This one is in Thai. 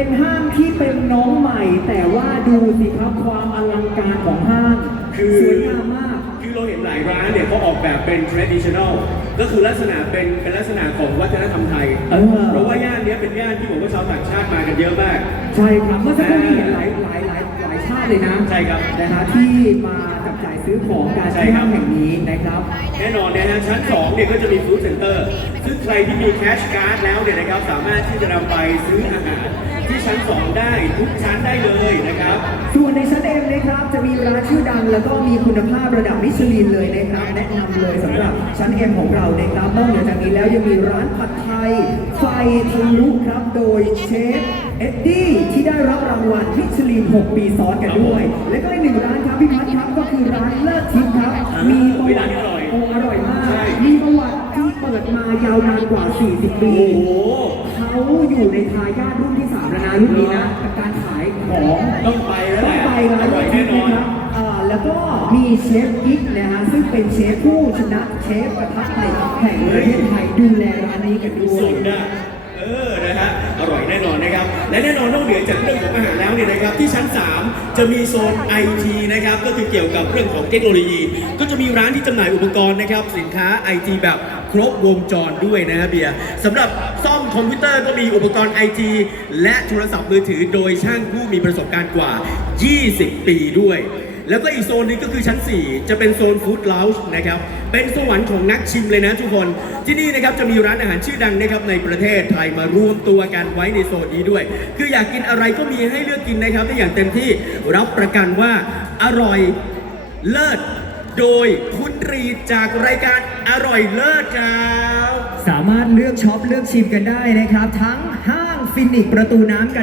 เป็นห้างที่เป็นน้องใหม่ แต่ว่าดูสิครับความอลังการของห้างคือ สวยงามมากคือเราเห็นหลายร้านเนี่ยเขาออกแบบเป็น traditional ก็คือลักษณะเป็นเป็นลักษณะของวัฒนธรรมไทย เออ เพราะว่าย่านเนี้ยเป็นย่านที่ผมว่าชาวต่างชาติมากันเยอะมาก ใช่ครับเมื่อสักครู่นี้เห็นหลายหลายหลายหลายชาติเลยนะใช่ครับนะคะที่มาจับจ่ายซื้อของการใช่ที่ครัห้าบงแห่งนี้นะครับ แน่นอนนะฮะชั้น2เนี่ยก็จะมีฟู้ดเซ็นเตอร์ซึ่งใครที่มีแคชการ์ดแล้วเนี่ยนะครับสามารถที่จะนำไปซื้ออาหารที่ชั้น 2 ได้ทุกชั้นได้เลยนะครับ ส่วนในชั้นเอ็ มีร้านชื่อดังแล้วก็มีคุณภาพระดับมิชลินเลยนะครับแนะนำเลยสำหรับชั้นเอ็มของเรานะครับนอกเหนือจากนี้แล้วยังมีร้านผัดไทย ไฟทะลุครับโดยเชฟเอ็ดดี้ที่ได้รับรางวัลมิชลิน 6 ปีซ้อนกันด้วย และก็อีกหนึ่งร้านครับพี่พัฒน์ครับก็คือร้านเลิศทิพย์ครับ มีประวัติร้านนี้อร่อยโอ้อร่อยมาก มีประวัติที่เปิดมายาวนานกว่า 40 ปีเขาอยู่ในทายาทรุ่นที่สามแล้วนะรุ่นนี้นะการขายของต้องไปแล้วแหละ มีเชฟกิ๊กนะฮะซึ่งเป็นเชฟผู้ชนะเชฟกระทะไทยแห่งประเทศไทยดูแลร้านนี้กันด้วสุย ดนะเออ นะฮะ อร่อยแน่นอนนะครับ และแน่นอนนอกเหนือจากเรื่องของอาหารแล้วเนี่ยนะครับ ที่ชั้น 3 จะมีโซน IT นะครับ ก็คือเกี่ยวกับเรื่องของเทคโนโลยี ก็จะมีร้านที่จำหน่ายอุปกรณ์นะครับ สินค้า IT แบบครบวงจรด้วยนะฮะเบียร์สำหรับซ่อมคอมพิวเตอร์ก็มีอุปกรณ์ IT และโทรศัพท์มือถือโดยช่างผู้มีประสบการณ์กว่า 20 ปีด้วย แล้วก็อีกโซนนึงก็คือชั้น 4 จะเป็นโซนฟู้ดล u ว g นะครับ เป็นสวรรค์ของนักชิมเลยนะทุกคน ที่นี่นะครับจะมีร้านอาหารชื่อดังนะครับในประเทศไทยมารวมตัวกันไว้ในโซนนี้ด้วย คืออยากกินอะไรก็มีให้เลือกกินนะครับได้อย่างเต็มที่รับประกันว่าอร่อยเลิศโดยคุณรีจากรายการอร่อยเลิศครับสามารถเลือกช็อปเลือกชิมกันได้นะครับ ทั้งห้างฟินิกประตูน้ำกัน